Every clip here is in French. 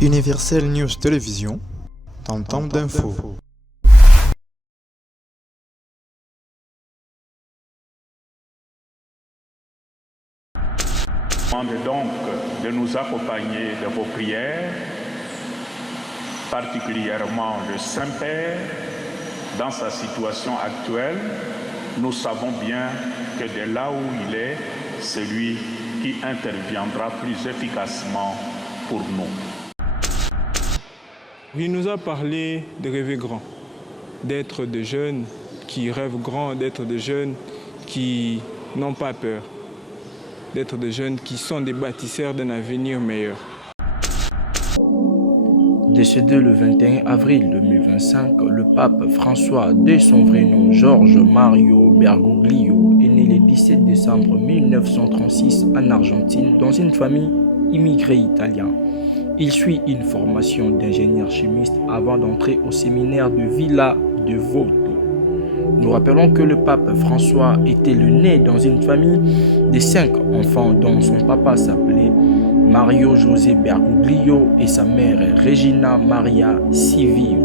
Universel News Télévision, temps d'info. Demande donc de nous accompagner de vos prières, particulièrement le Saint-Père, dans sa situation actuelle. Nous savons bien que de là où il est, c'est lui qui interviendra plus efficacement pour nous. Il nous a parlé de rêver grand, d'être des jeunes qui rêvent grand, d'être des jeunes qui n'ont pas peur, d'être des jeunes qui sont des bâtisseurs d'un avenir meilleur. Décédé le 21 avril 2025, le pape François, de son vrai nom George Mario Bergoglio, est né le 17 décembre 1936 en Argentine dans une famille immigrée italienne. Il suit une formation d'ingénieur chimiste avant d'entrer au séminaire de Villa Devoto. Nous rappelons que le pape François était le né dans une famille de 5 enfants dont son papa s'appelait Mario José Bergoglio et sa mère Regina Maria Siviro.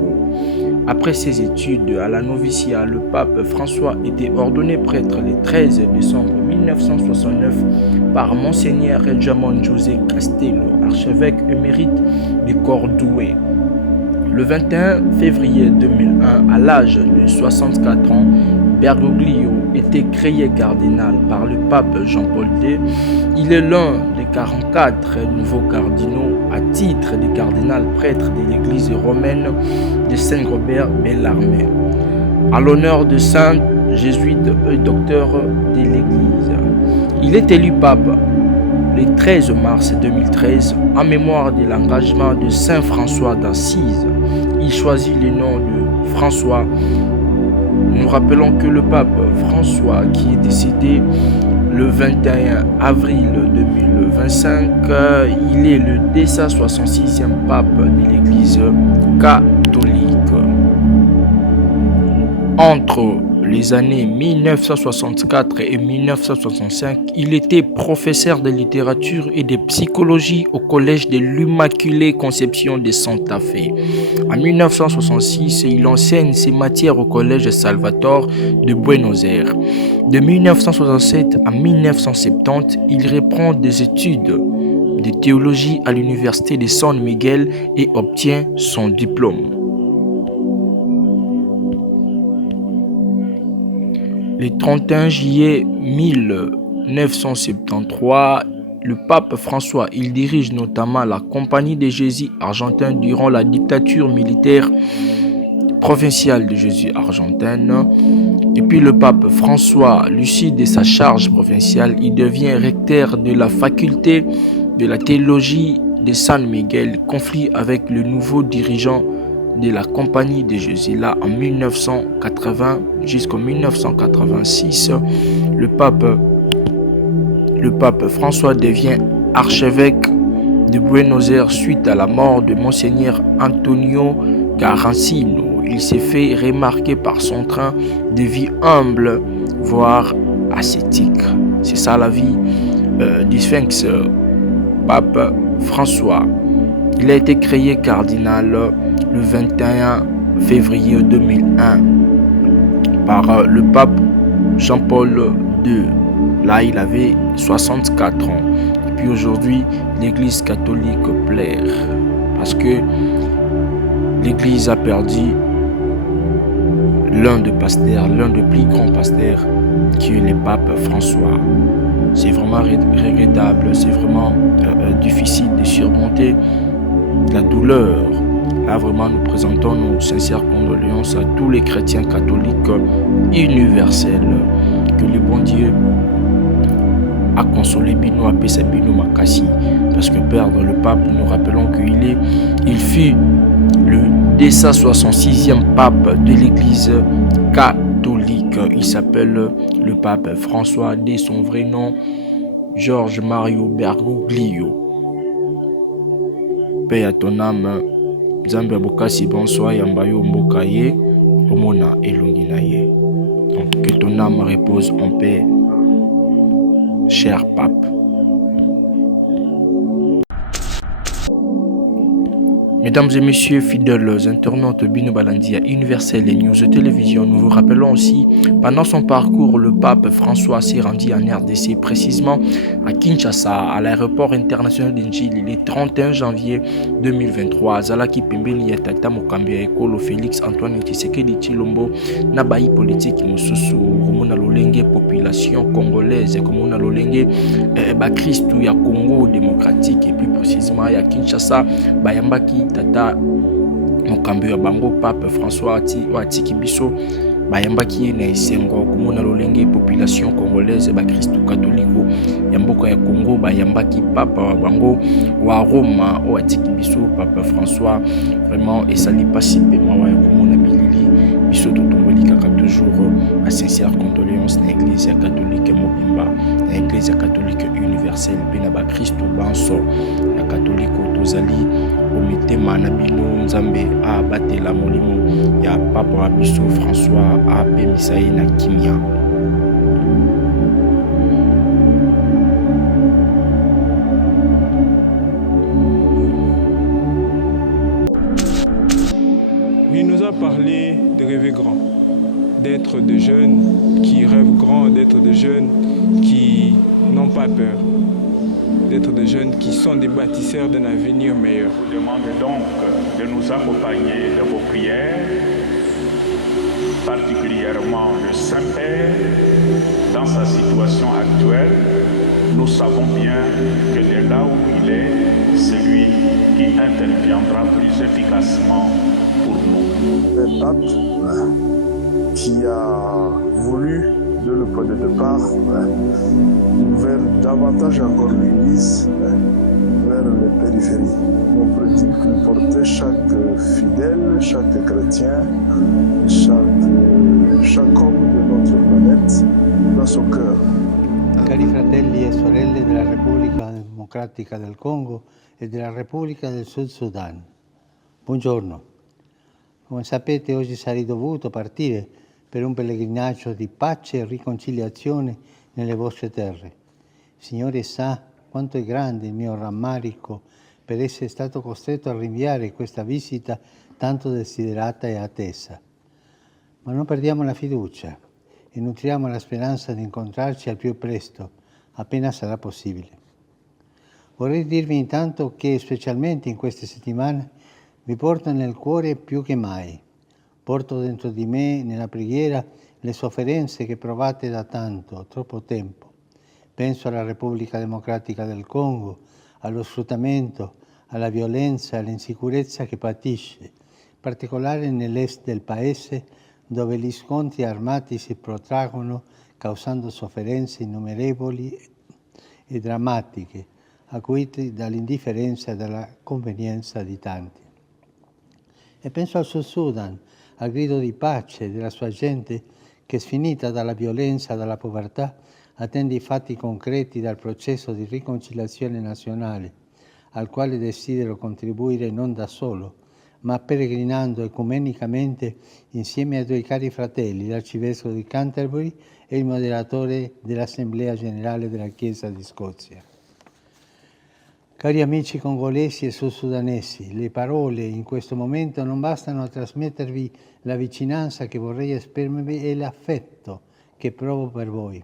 Après ses études à la noviciat, le pape François était ordonné prêtre le 13 décembre 1969 par Monseigneur Jamon José Castello, archevêque émérite de Cordoue. Le 21 février 2001, à l'âge de 64 ans, Bergoglio était créé cardinal par le pape Jean-Paul II. Il est l'un des 44 nouveaux cardinaux à titre de cardinal prêtre de l'église romaine de Saint-Robert Bellarmé, à l'honneur de saint jésuite et docteur de l'église. Il est élu pape le 13 mars 2013 en mémoire de l'engagement de Saint François d'Assise. Il choisit le nom de François. Nous rappelons que le pape François, qui est décédé le 21 avril 2025, il est le 266e pape de l'Église catholique. Entre les années 1964 et 1965, il était professeur de littérature et de psychologie au collège de l'Immaculée Conception de Santa Fe. En 1966, il enseigne ces matières au collège Salvatore de Buenos Aires. De 1967 à 1970, il reprend des études de théologie à l'université de San Miguel et obtient son diplôme. Le 31 juillet 1973, le pape François, il dirige notamment la Compagnie de Jésus argentin durant la dictature militaire provinciale de Jésus argentine. Et puis le pape François, lucide de sa charge provinciale, il devient recteur de la faculté de la théologie de San Miguel, conflit avec le nouveau dirigeant de la Compagnie de Jésus. Là, en 1980 jusqu'en 1986, le pape François devient archevêque de Buenos Aires suite à la mort de Monseigneur Antonio Garancino. Il s'est fait remarquer par son train de vie humble, voire ascétique. C'est ça la vie du Sphinx, pape François. Il a été créé cardinal le 21 février 2001 par le pape Jean-Paul II. Là, il avait 64 ans. Et puis aujourd'hui, l'Église catholique pleure parce que l'Église a perdu l'un des pasteurs, l'un des plus grands pasteurs, qui est le pape François. C'est vraiment regrettable, c'est vraiment difficile de surmonter la douleur. Là, vraiment, nous présentons nos sincères condoléances à tous les chrétiens catholiques universels. Que le bon Dieu a consolé Bino, a paix Bino Makassi. Parce que perdre le pape, nous rappelons qu'il fut le 266e pape de l'Église catholique. Il s'appelle le pape François, de son vrai nom, George Mario Bergoglio. Paix à ton âme. Zambia Bokasi bonsoir Yambayo Mbokaye Omona Elonginaye. Donc que ton âme repose en paix, cher pape. Mesdames et messieurs, fidèles internautes Bino Balandia Universel et News Télévision, nous vous rappelons aussi, pendant son parcours, le pape François s'est rendu en RDC, précisément à Kinshasa, à l'aéroport international d'Injili, le 31 janvier 2023. Zalaki Pembeni Yatata Mokambia Ekolo Félix Antoine Tshisekedi Tshilombo, Nabayi politique Mususu, Komona Lolenge, population congolaise, Komona Lolenge, Bakristu ya Congo démocratique, et plus précisément à Kinshasa, Bayambaki Tata mokambi ya bango pape François atiki biso bayambaki ye na esengo komona lolenge population congolaise bakristu katoliko ya mboka ya Congo bayambaki papa wa bango wa Roma o atiki biso pape François. Vraiment esali pasi pe mawa ya komona bilili biso totomboli kaka toujours à sincère condoléance na église catholique mobimba na église catholique universelle pe na bakristu banso na katoliko tozali omitema na bino nzambe abatela molimo ya papa wa biso François apemisa ye na kimia. Il nous a parlé de rêver grand, d'être des jeunes qui rêvent grand, d'être des jeunes qui n'ont pas peur, d'être des jeunes qui sont des bâtisseurs d'un avenir meilleur. Je vous demande donc de nous accompagner de vos prières, particulièrement le Saint-Père, dans sa situation actuelle. Nous savons bien que de là où il est, c'est lui qui interviendra plus efficacement pour nous. Un pape qui a voulu, de le point de départ, ouvrir davantage encore l'Église vers les périphéries. On peut dire qu'il portait chaque fidèle, chaque chrétien, chaque homme de notre planète dans son cœur. Cari fratelli e sorelle della Repubblica Democratica del Congo e della Repubblica del Sud Sudan, buongiorno. Come sapete, oggi sarei dovuto partire per un pellegrinaggio di pace e riconciliazione nelle vostre terre. Il Signore sa quanto è grande il mio rammarico per essere stato costretto a rinviare questa visita tanto desiderata e attesa. Ma non perdiamo la fiducia e nutriamo la speranza di incontrarci al più presto, appena sarà possibile. Vorrei dirvi intanto che, specialmente in queste settimane, vi porto nel cuore più che mai. Porto dentro di me, nella preghiera, le sofferenze che provate da tanto, troppo tempo. Penso alla Repubblica Democratica del Congo, allo sfruttamento, alla violenza e all'insicurezza che patisce, in particolare nell'est del paese, dove gli scontri armati si protraggono causando sofferenze innumerevoli e drammatiche, acuite dall'indifferenza e dalla convenienza di tanti. E penso al Sud Sudan, al grido di pace della sua gente che, sfinita dalla violenza e dalla povertà, attende i fatti concreti dal processo di riconciliazione nazionale, al quale desidero contribuire non da solo, ma peregrinando ecumenicamente insieme ai due cari fratelli, l'arcivescovo di Canterbury e il moderatore dell'Assemblea Generale della Chiesa di Scozia. Cari amici congolesi e sudsudanesi, le parole in questo momento non bastano a trasmettervi la vicinanza che vorrei esprimervi e l'affetto che provo per voi.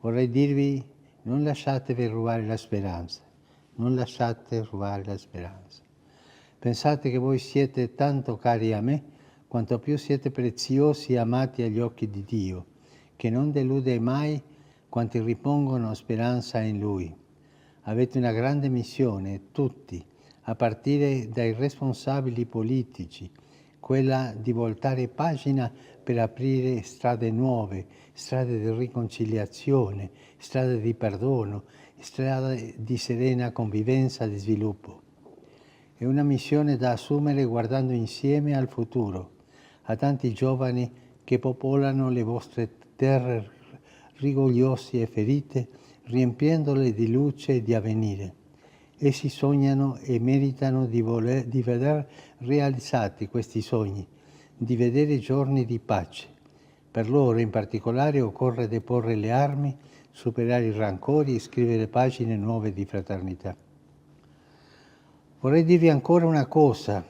Vorrei dirvi: non lasciatevi rubare la speranza, non lasciate rubare la speranza. Pensate che voi siete tanto cari a me, quanto più siete preziosi e amati agli occhi di Dio, che non delude mai quanti ripongono speranza in Lui. Avete una grande missione, tutti, a partire dai responsabili politici, quella di voltare pagina per aprire strade nuove, strade di riconciliazione, strade di perdono, strade di serena convivenza e di sviluppo. È una missione da assumere guardando insieme al futuro, a tanti giovani che popolano le vostre terre rigogliosi e ferite, riempiendole di luce e di avvenire. Essi sognano e meritano di veder realizzati questi sogni, di vedere giorni di pace. Per loro in particolare occorre deporre le armi, superare i rancori e scrivere pagine nuove di fraternità. Vorrei dirvi ancora una cosa.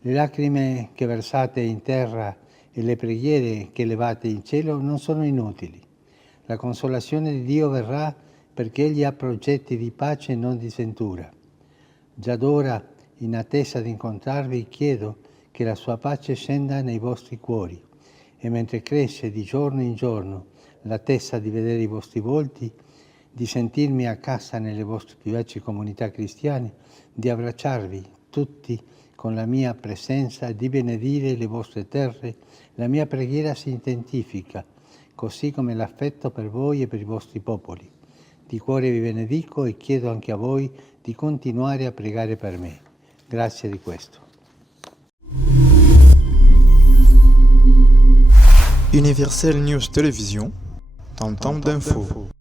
Le lacrime che versate in terra e le preghiere che levate in cielo non sono inutili. La consolazione di Dio verrà perché Egli ha progetti di pace e non di sventura. Già d'ora, in attesa di incontrarvi, chiedo che la sua pace scenda nei vostri cuori e mentre cresce di giorno in giorno l'attesa di vedere i vostri volti, di sentirmi a casa nelle vostre vivaci comunità cristiane, di abbracciarvi tutti con la mia presenza e di benedire le vostre terre, la mia preghiera si intensifica, così come l'affetto per voi e per i vostri popoli. Di cuore vi benedico e chiedo anche a voi di continuare a pregare per me. Grazie di questo. Universel News Télévision, temps d'info.